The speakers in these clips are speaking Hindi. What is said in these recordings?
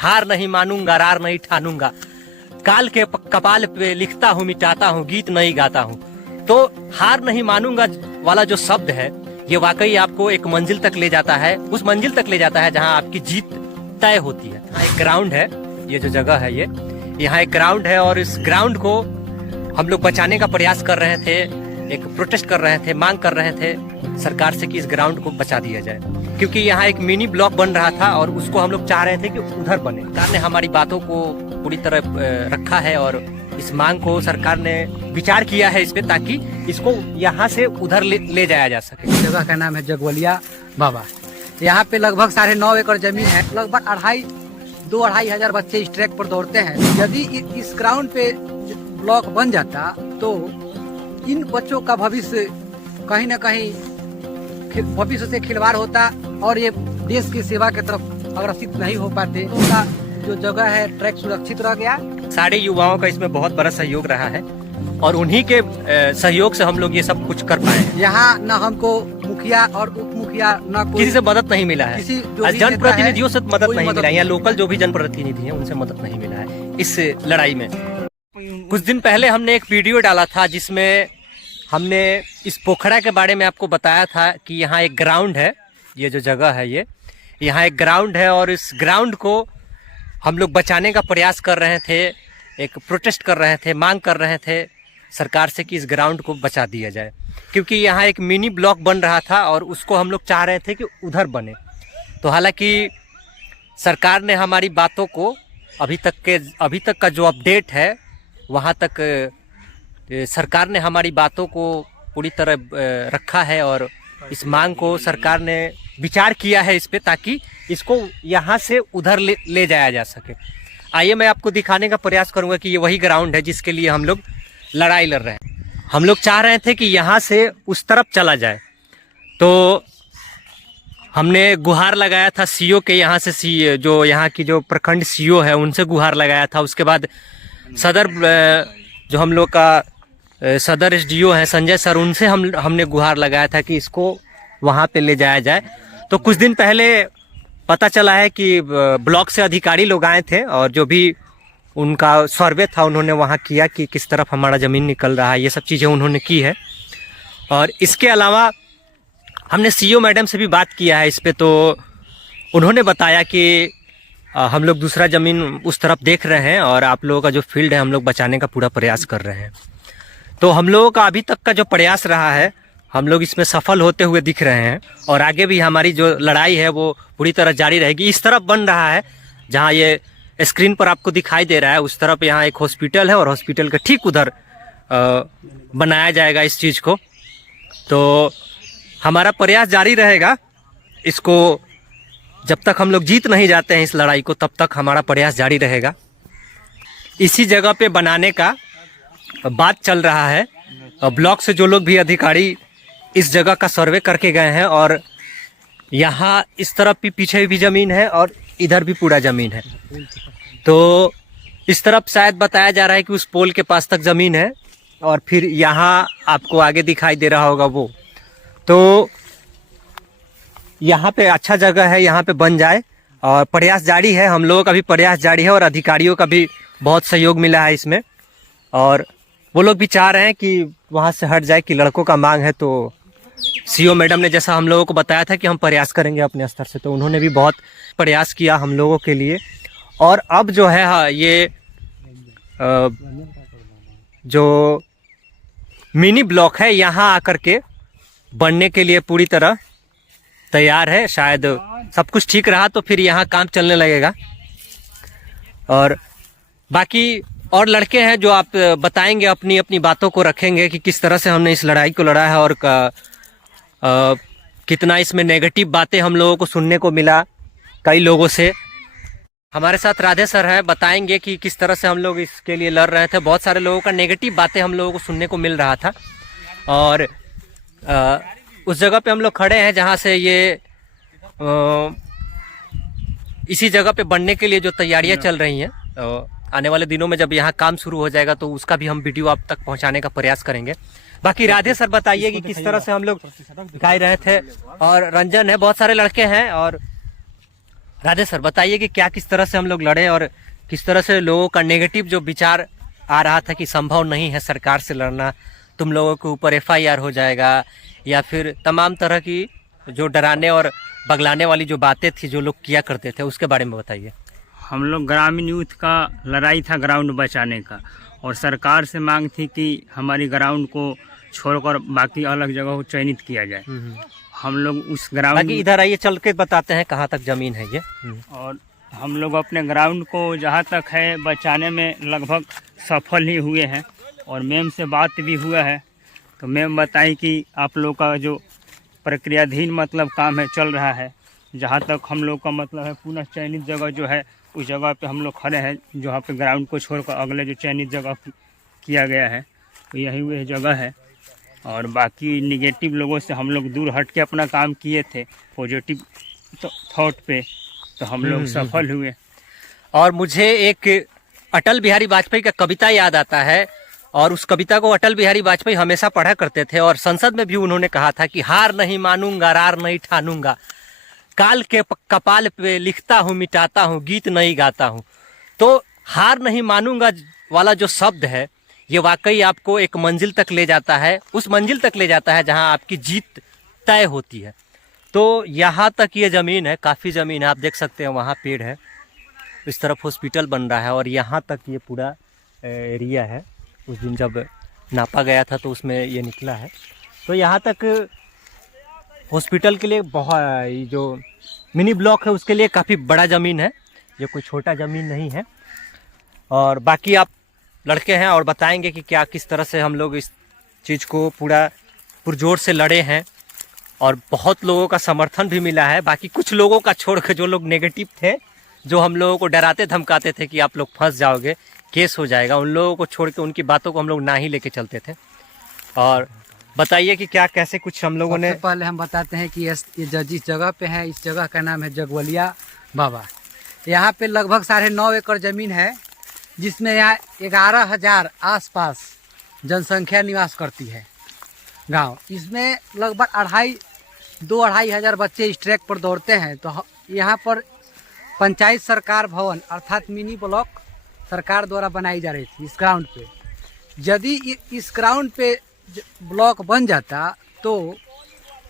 हार नहीं मानूंगा, रार नहीं ठानूंगा, काल के कपाल पे लिखता हूँ, मिटाता हूँ, गीत नहीं गाता हूँ। तो हार नहीं मानूंगा वाला जो शब्द है ये वाकई आपको एक मंजिल तक ले जाता है, उस मंजिल तक ले जाता है जहाँ आपकी जीत तय होती है। यहाँ एक ग्राउंड है, ये जो जगह है ये यहाँ एक ग्राउंड है और इस ग्राउंड को हम लोग बचाने का प्रयास कर रहे थे, एक प्रोटेस्ट कर रहे थे, मांग कर रहे थे सरकार से कि इस ग्राउंड को बचा दिया जाए, क्योंकि यहाँ एक मिनी ब्लॉक बन रहा था और उसको हम लोग चाह रहे थे कि उधर बने। सरकार ने हमारी बातों को पूरी तरह रखा है और इस मांग को सरकार ने विचार किया है इस पे, ताकि इसको यहाँ से उधर ले जाया जा सके। जगह का नाम है जगवलिया बाबा। यहाँ पे लगभग 9.5 एकड़ जमीन है। लगभग 2-2.5 हजार बच्चे इस ट्रैक पर दौड़ते हैं। यदि इस ग्राउंड पे ब्लॉक बन जाता तो इन बच्चों का भविष्य कहीं न कहीं भविष्य से खिलवाड़ होता और ये देश की सेवा की तरफ अग्रसित नहीं हो पाते। उनका जो जगह है ट्रैक सुरक्षित रह गया। सारे युवाओं का इसमें बहुत बड़ा सहयोग रहा है और उन्हीं के सहयोग से हम लोग ये सब कुछ कर पाए। यहाँ न हमको मुखिया और उप मुखिया न किसी से मदद नहीं मिला है, जनप्रतिनिधियों से मदद नहीं मिला है, यहाँ लोकल जो भी जनप्रतिनिधि है उनसे मदद नहीं मिला है इस लड़ाई में। कुछ दिन पहले हमने एक वीडियो डाला था जिसमें हमने इस पोखरा के बारे में आपको बताया था कि यहाँ एक ग्राउंड है, ये जो जगह है ये यहाँ एक ग्राउंड है और इस ग्राउंड को हम लोग बचाने का प्रयास कर रहे थे, एक प्रोटेस्ट कर रहे थे, मांग कर रहे थे सरकार से कि इस ग्राउंड को बचा दिया जाए, क्योंकि यहाँ एक मिनी ब्लॉक बन रहा था और उसको हम लोग चाह रहे थे कि उधर बने। तो हालांकि सरकार ने हमारी बातों को अभी तक का जो अपडेट है वहाँ तक सरकार ने हमारी बातों को पूरी तरह रखा है और इस मांग को सरकार ने विचार किया है इस पे, ताकि इसको यहाँ से उधर ले जाया जा सके। आइए मैं आपको दिखाने का प्रयास करूंगा कि ये वही ग्राउंड है जिसके लिए हम लोग लड़ाई लड़ रहे हैं। हम लोग चाह रहे थे कि यहाँ से उस तरफ चला जाए, तो हमने गुहार लगाया था सीओ के, यहाँ से जो यहाँ की जो प्रखंड सीओ है उनसे गुहार लगाया था। उसके बाद सदर जो हम लोग का सदर एसडीओ है संजय सर, उनसे हमने गुहार लगाया था कि इसको वहाँ पे ले जाया जाए। तो कुछ दिन पहले पता चला है कि ब्लॉक से अधिकारी लोग आए थे और जो भी उनका सर्वे था उन्होंने वहाँ किया कि किस तरफ हमारा ज़मीन निकल रहा है, ये सब चीज़ें उन्होंने की है। और इसके अलावा हमने सीईओ मैडम से भी बात किया है इस पे, तो उन्होंने बताया कि हम लोग दूसरा ज़मीन उस तरफ देख रहे हैं और आप लोगों का जो फील्ड है हम लोग बचाने का पूरा प्रयास कर रहे हैं। तो हम लोगों का अभी तक का जो प्रयास रहा है हम लोग इसमें सफल होते हुए दिख रहे हैं और आगे भी हमारी जो लड़ाई है वो पूरी तरह जारी रहेगी। इस तरफ बन रहा है जहाँ ये स्क्रीन पर आपको दिखाई दे रहा है, उस तरफ यहाँ एक हॉस्पिटल है और हॉस्पिटल के ठीक उधर बनाया जाएगा इस चीज़ को। तो हमारा प्रयास जारी रहेगा, इसको जब तक हम लोग जीत नहीं जाते हैं इस लड़ाई को तब तक हमारा प्रयास जारी रहेगा। इसी जगह पे बनाने का बात चल रहा है। ब्लॉक से जो लोग भी अधिकारी इस जगह का सर्वे करके गए हैं और यहाँ इस तरफ भी पीछे भी ज़मीन है और इधर भी पूरा ज़मीन है। तो इस तरफ शायद बताया जा रहा है कि उस पोल के पास तक ज़मीन है और फिर यहाँ आपको आगे दिखाई दे रहा होगा वो। तो यहाँ पे अच्छा जगह है, यहाँ पे बन जाए और प्रयास जारी है, हम लोगों का भी प्रयास जारी है और अधिकारियों का भी बहुत सहयोग मिला है इसमें। और वो लोग भी चाह रहे हैं कि वहाँ से हट जाए, कि लड़कों का मांग है। तो सीईओ मैडम ने जैसा हम लोगों को बताया था कि हम प्रयास करेंगे अपने स्तर से, तो उन्होंने भी बहुत प्रयास किया हम लोगों के लिए। और अब जो है ये जो मिनी ब्लॉक है यहाँ आकर के बनने के लिए पूरी तरह तैयार है। शायद सब कुछ ठीक रहा तो फिर यहाँ काम चलने लगेगा। और बाकी और लड़के हैं जो आप बताएंगे, अपनी अपनी बातों को रखेंगे कि किस तरह से हमने इस लड़ाई को लड़ा है और कितना इसमें नेगेटिव बातें हम लोगों को सुनने को मिला कई लोगों से। हमारे साथ राधे सर हैं, बताएंगे कि किस तरह से हम लोग इसके लिए लड़ रहे थे। बहुत सारे लोगों का नेगेटिव बातें हम लोगों को सुनने को मिल रहा था और उस जगह पे हम लोग खड़े हैं जहाँ से ये इसी जगह पे बनने के लिए जो तैयारियां चल रही हैं। आने वाले दिनों में जब यहाँ काम शुरू हो जाएगा तो उसका भी हम वीडियो आप तक पहुँचाने का प्रयास करेंगे। बाकी राधे सर बताइए कि किस तरह से हम लोग दिखाई रहे थे। और रंजन है, बहुत सारे लड़के हैं और राधे सर, बताइए कि क्या किस तरह से हम लोग लड़े और किस तरह से लोगों का नेगेटिव जो विचार आ रहा था कि संभव नहीं है सरकार से लड़ना, तुम लोगों के ऊपर FIR हो जाएगा, या फिर तमाम तरह की जो डराने और बगलाने वाली जो बातें थी जो लोग किया करते थे, उसके बारे में बताइए। हम लोग ग्रामीण यूथ का लड़ाई था ग्राउंड बचाने का, और सरकार से मांग थी कि हमारी ग्राउंड को छोड़कर बाकी अलग जगह को चयनित किया जाए। हम लोग उस ग्राउंड, बाकी इधर आइए, चल के बताते हैं कहाँ तक जमीन है ये। और हम लोग अपने ग्राउंड को जहाँ तक है बचाने में लगभग सफल ही हुए हैं, और मैम से बात भी हुआ है। तो मैम बताई कि आप लोग का जो प्रक्रियाधीन मतलब काम है चल रहा है, जहाँ तक हम लोग का मतलब है पुनः चयनित जगह जो है उस जगह पे हम लोग खड़े हैं, जहाँ पे ग्राउंड को छोड़कर अगले जो चयनित जगह किया गया है तो यही वह जगह है। और बाकी निगेटिव लोगों से हम लोग दूर हट के अपना काम किए थे, पॉजिटिव थॉट पे, तो हम लोग सफल हुए। और मुझे एक अटल बिहारी वाजपेयी का कविता याद आता है, और उस कविता को अटल बिहारी वाजपेयी हमेशा पढ़ा करते थे, और संसद में भी उन्होंने कहा था कि हार नहीं मानूंगा, रार नहीं ठानूंगा, काल के कपाल पे लिखता हूँ मिटाता हूँ, गीत नहीं गाता हूँ। तो हार नहीं मानूंगा वाला जो शब्द है ये वाकई आपको एक मंजिल तक ले जाता है, उस मंजिल तक ले जाता है जहां आपकी जीत तय होती है। तो यहाँ तक ये ज़मीन है, काफ़ी ज़मीन है, आप देख सकते हैं, वहाँ पेड़ है, इस तरफ हॉस्पिटल बन रहा है, और यहाँ तक ये पूरा एरिया है। उस दिन जब नापा गया था तो उसमें ये निकला है। तो यहाँ तक हॉस्पिटल के लिए बहुत, ये जो मिनी ब्लॉक है उसके लिए काफ़ी बड़ा ज़मीन है, ये कोई छोटा ज़मीन नहीं है। और बाकी आप लड़के हैं और बताएंगे कि क्या किस तरह से हम लोग इस चीज़ को पूरा पुरजोर से लड़े हैं, और बहुत लोगों का समर्थन भी मिला है। बाकी कुछ लोगों का छोड़ के जो लोग नेगेटिव थे, जो हम लोगों को डराते धमकाते थे कि आप लोग फंस जाओगे, केस हो जाएगा, उन लोगों को छोड़ के उनकी बातों को हम लोग ना ही लेके चलते थे। और बताइए कि क्या कैसे कुछ हम लोगों ने। पहले हम बताते हैं कि ये जिस जगह पे है, इस जगह का नाम है जगवलिया बाबा। यहाँ पे लगभग 9.5 एकड़ ज़मीन है, जिसमें यहाँ 11,000 आसपास जनसंख्या निवास करती है गांव। इसमें लगभग 2-2.5 हज़ार बच्चे इस ट्रैक पर दौड़ते हैं। तो यहाँ पर पंचायत सरकार भवन अर्थात मिनी ब्लॉक सरकार द्वारा बनाई जा रही थी इस ग्राउंड पे। यदि इस ग्राउंड पे ब्लॉक बन जाता तो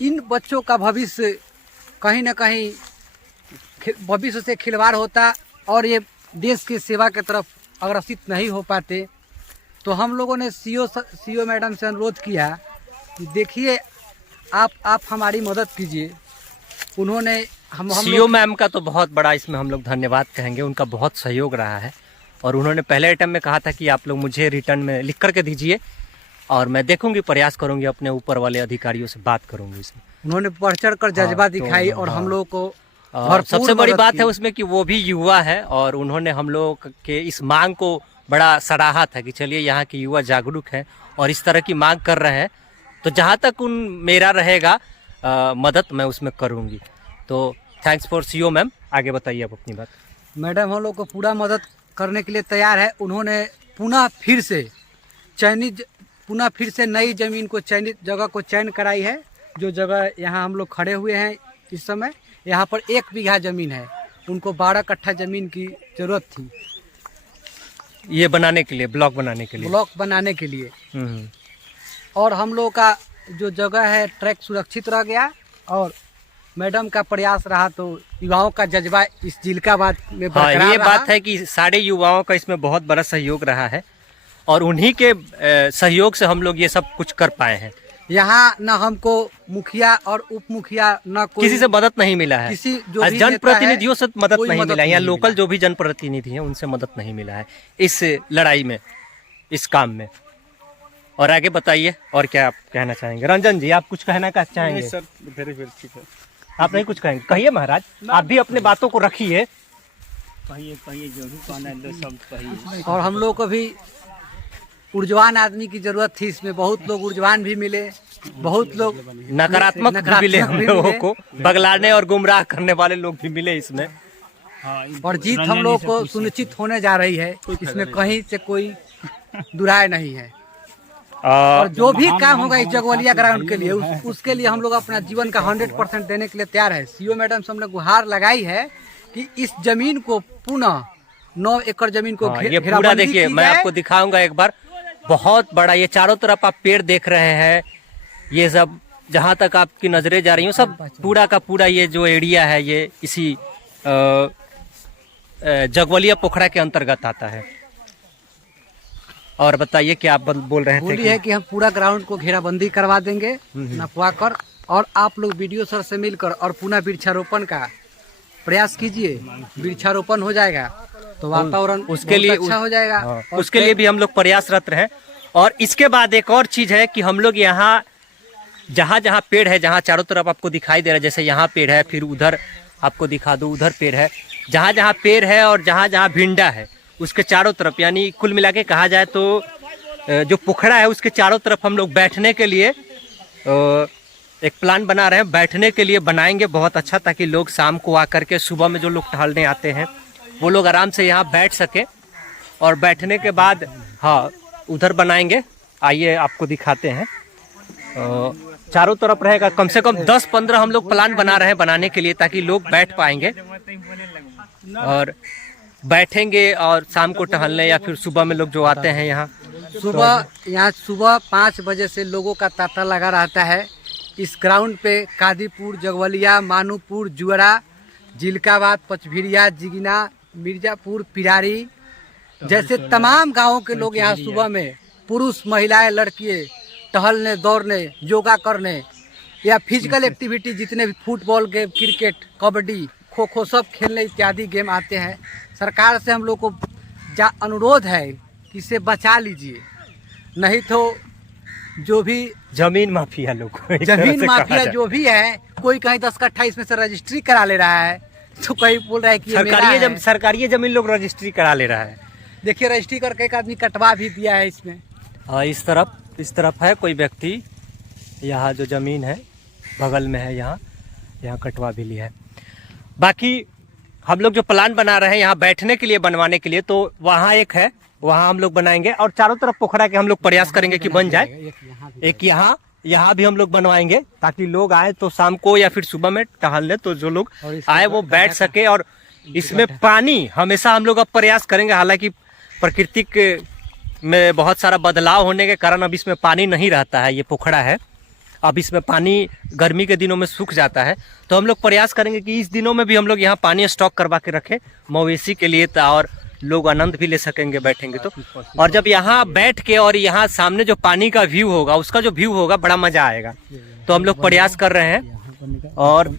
इन बच्चों का भविष्य कहीं ना कहीं भविष्य से खिलवाड़ होता, और ये देश की सेवा की तरफ अग्रसित नहीं हो पाते। तो हम लोगों ने सीओ मैडम से अनुरोध किया कि देखिए आप हमारी मदद कीजिए। उन्होंने हम सीओ मैम का तो बहुत बड़ा इसमें हम लोग धन्यवाद कहेंगे, उनका बहुत सहयोग रहा है। और उन्होंने पहले अटेम्प्ट में कहा था कि आप लोग मुझे रिटर्न में लिख करके दीजिए, और मैं देखूंगी, प्रयास करूंगी, अपने ऊपर वाले अधिकारियों से बात करूंगी इसमें। उन्होंने बढ़ चढ़ कर जज्बा दिखाई, और हम लोग को सबसे बड़ी बात है उसमें कि वो भी युवा है, और उन्होंने हम लोग के इस मांग को बड़ा सराहा था कि चलिए यहाँ के युवा जागरूक हैं और इस तरह की मांग कर रहे हैं, तो जहाँ तक मेरा रहेगा मदद मैं उसमें करूँगी। तो थैंक्स फॉर सीओ मैम, आगे बताइए आप अपनी बात। मैडम हम लोग को पूरा मदद करने के लिए तैयार है। उन्होंने पुनः फिर से नई ज़मीन को जगह को चयन कराई है। जो जगह यहाँ हम लोग खड़े हुए हैं इस समय, यहाँ पर 1 बीघा ज़मीन है, उनको 12 कट्ठा ज़मीन की ज़रूरत थी ये बनाने के लिए, ब्लॉक बनाने के लिए। और हम लोग का जो जगह है ट्रैक सुरक्षित रह गया, और मैडम का प्रयास रहा तो युवाओं का जज्बा इस जिलकाबाद में बरकरार ये रहा। बात है कि सारे युवाओं का इसमें बहुत बड़ा सहयोग रहा है, और उन्हीं के सहयोग से हम लोग ये सब कुछ कर पाए हैं। यहाँ न हमको मुखिया और उप मुखिया न कोई किसी से मदद नहीं मिला है, किसी जो भी जनप्रतिनिधियों से मदद कोई नहीं मदद मिला है, नहीं यहाँ मिला लोकल जो भी जनप्रतिनिधि हैं उनसे मदद नहीं मिला है इस लड़ाई में, इस काम में। और आगे बताइए और क्या आप कहना चाहेंगे। रंजन जी, आप कुछ कहना चाहेंगे? नहीं सर, वेरी ठीक है। आप नहीं कुछ कहेंगे? कहिए महाराज, आप भी अपने बातों को रखिए। कहिए जो भी कहना है सब कहिए। और हम लोग को भी ऊर्जवान आदमी की जरूरत थी इसमें। बहुत लोग ऊर्जवान भी मिले, बहुत लोग नकारात्मक भी मिले हम लोगों को, बगलाने और गुमराह करने वाले लोग भी मिले इसमें। और जीत हम लोग को सुनिश्चित होने जा रही है, इसमें कहीं से कोई दुराय नहीं है। और जो भी काम होगा इस जगवलिया ग्राउंड के लिए, उसके लिए हम लोग अपना जीवन का 100% देने के लिए तैयार है। सीओ मैडम से हमने गुहार लगाई है कि इस जमीन को पुनः 9 एकड़ जमीन को ये पूरा देखिए, मैं आपको दिखाऊंगा एक बार। बहुत बड़ा ये चारों तरफ आप पेड़ देख रहे हैं, ये सब जहाँ तक आपकी नजरें जा रही हो सब पूरा का पूरा ये जो एरिया है ये इसी जगवलिया पोखरा के अंतर्गत आता है। और बताइए क्या आप बोल रहे थे? बोली है कि हम पूरा ग्राउंड को घेराबंदी करवा देंगे नपवा कर, और आप लोग वीडियो सर से मिलकर और पुनः वृक्षारोपण का प्रयास कीजिए। वृक्षारोपण हो जाएगा तो वातावरण उसके लिए अच्छा हो जाएगा। उसके लिए भी हम लोग प्रयासरत रहे। और इसके बाद एक और चीज है कि हम लोग यहाँ जहाँ जहाँ पेड़ है, जहाँ चारों तरफ आपको दिखाई दे रहा है, जैसे यहाँ पेड़ है, फिर उधर आपको दिखा दो उधर पेड़ है, जहाँ जहाँ पेड़ है और जहाँ जहाँ भिंडा है उसके चारों तरफ, यानी कुल मिला के कहा जाए तो जो पोखरा है उसके चारों तरफ हम लोग बैठने के लिए एक प्लान बना रहे हैं। बैठने के लिए बनाएंगे बहुत अच्छा, ताकि लोग शाम को आकर के, सुबह में जो लोग टहलने आते हैं वो लोग आराम से यहाँ बैठ सके। और बैठने के बाद हाँ उधर बनाएंगे, आइए आपको दिखाते हैं। चारों तरफ रहेगा, कम से कम 10-15 हम लोग प्लान बना रहे हैं बनाने के लिए, ताकि लोग बैठ पाएंगे और बैठेंगे और शाम को टहलने या फिर सुबह में लोग जो आते हैं यहाँ सुबह 5 बजे से लोगों का तांता लगा रहता है इस ग्राउंड पे। कादीपुर, जगवलिया, मानूपुर, जुअरा, जिलकाबाद, पचभिरिया, जिगिना, मिर्जापुर, पिरारी जैसे तमाम गांवों के लोग यहाँ सुबह में पुरुष, महिलाएं, लड़कियां टहलने, दौड़ने, योगा करने या फिजिकल एक्टिविटी जितने भी football game, cricket, kabaddi, kho kho सब खेलने इत्यादि गेम आते हैं। सरकार से हम लोग को अनुरोध है कि इसे बचा लीजिए, नहीं तो जो भी जमीन माफिया लोग जमीन माफिया जो भी है, कोई कहीं 10 कट्ठा इसमें से रजिस्ट्री करा ले रहा है, तो कहीं बोल रहा है कि सरकारी जमीन लोग रजिस्ट्री करा ले रहा है। देखिए रजिस्ट्री करके एक आदमी कटवा भी दिया है इसमें। इस तरफ है कोई व्यक्ति, यहाँ जो जमीन है बगल में है, यहाँ कटवा भी लिया है। बाकी हम लोग जो प्लान बना रहे हैं यहाँ बैठने के लिए, बनवाने के लिए, तो वहाँ एक है, वहाँ हम लोग बनाएंगे। और चारों तरफ पोखरा के हम लोग प्रयास करेंगे कि बन जाए। एक यहाँ भी हम लोग बनवाएंगे, ताकि लोग आए तो शाम को या फिर सुबह में टहलने, तो जो लोग आए वो बैठ सके। और इसमें पानी हमेशा हम लोग अब प्रयास करेंगे, हालांकि प्राकृतिक में बहुत सारा बदलाव होने के कारण अब इसमें पानी नहीं रहता है। ये पोखरा है, अब इसमें पानी गर्मी के दिनों में सूख जाता है, तो हम लोग प्रयास करेंगे कि इस दिनों में भी हम लोग यहाँ पानी स्टॉक करवा के रखें मवेशी के लिए, और लोग आनंद भी ले सकेंगे बैठेंगे तो। और जब यहाँ बैठ के और यहाँ सामने जो पानी का व्यू होगा, उसका जो व्यू होगा बड़ा मजा आएगा। तो हम लोग प्रयास कर रहे हैं। और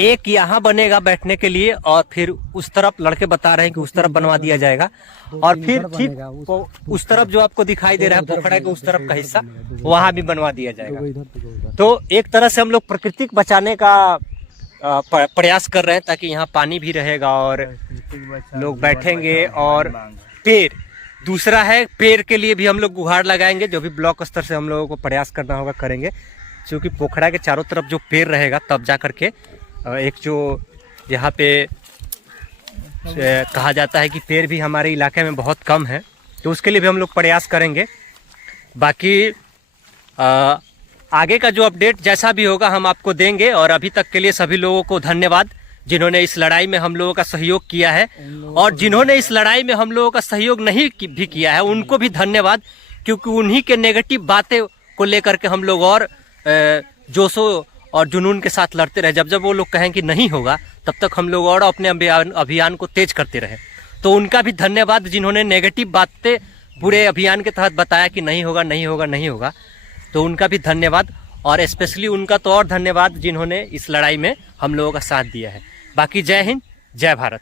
एक यहाँ बनेगा बैठने के लिए, और फिर उस तरफ लड़के बता रहे हैं कि उस तरफ बनवा दिया जाएगा। और फिर ठीक उस तरफ जो आपको दिखाई दे रहा है पोखरा के उस तरफ का हिस्सा, वहां भी बनवा दिया जाएगा। तो एक तरह से हम लोग प्रकृति को बचाने का प्रयास कर रहे हैं, ताकि यहाँ पानी भी रहेगा और लोग बैठेंगे। और पेड़ दूसरा है, पेड़ के लिए भी हम लोग गुहार लगाएंगे, जो भी ब्लॉक स्तर से हम लोगों को प्रयास करना होगा करेंगे, क्योंकि पोखरा के चारों तरफ जो पेड़ रहेगा तब जा करके एक जो यहाँ पे कहा जाता है कि पेड़ भी हमारे इलाके में बहुत कम है, तो उसके लिए भी हम लोग प्रयास करेंगे। बाकी आगे का जो अपडेट जैसा भी होगा हम आपको देंगे। और अभी तक के लिए सभी लोगों को धन्यवाद, जिन्होंने इस लड़ाई में हम लोगों का सहयोग किया है। और जिन्होंने इस लड़ाई में हम लोगों का सहयोग नहीं भी किया है, उनको भी धन्यवाद, क्योंकि उन्हीं के नेगेटिव बातें को लेकर के हम लोग और जोशो और जुनून के साथ लड़ते रहे। जब जब वो लोग कहें कि नहीं होगा, तब तक हम लोग और अपने अभियान को तेज करते रहे। तो उनका भी धन्यवाद, जिन्होंने नेगेटिव बातें पूरे अभियान के तहत बताया कि नहीं होगा नहीं होगा नहीं होगा, तो उनका भी धन्यवाद। और स्पेशली उनका तो और धन्यवाद जिन्होंने इस लड़ाई में हम लोगों का साथ दिया है। बाकी जय हिंद, जय भारत।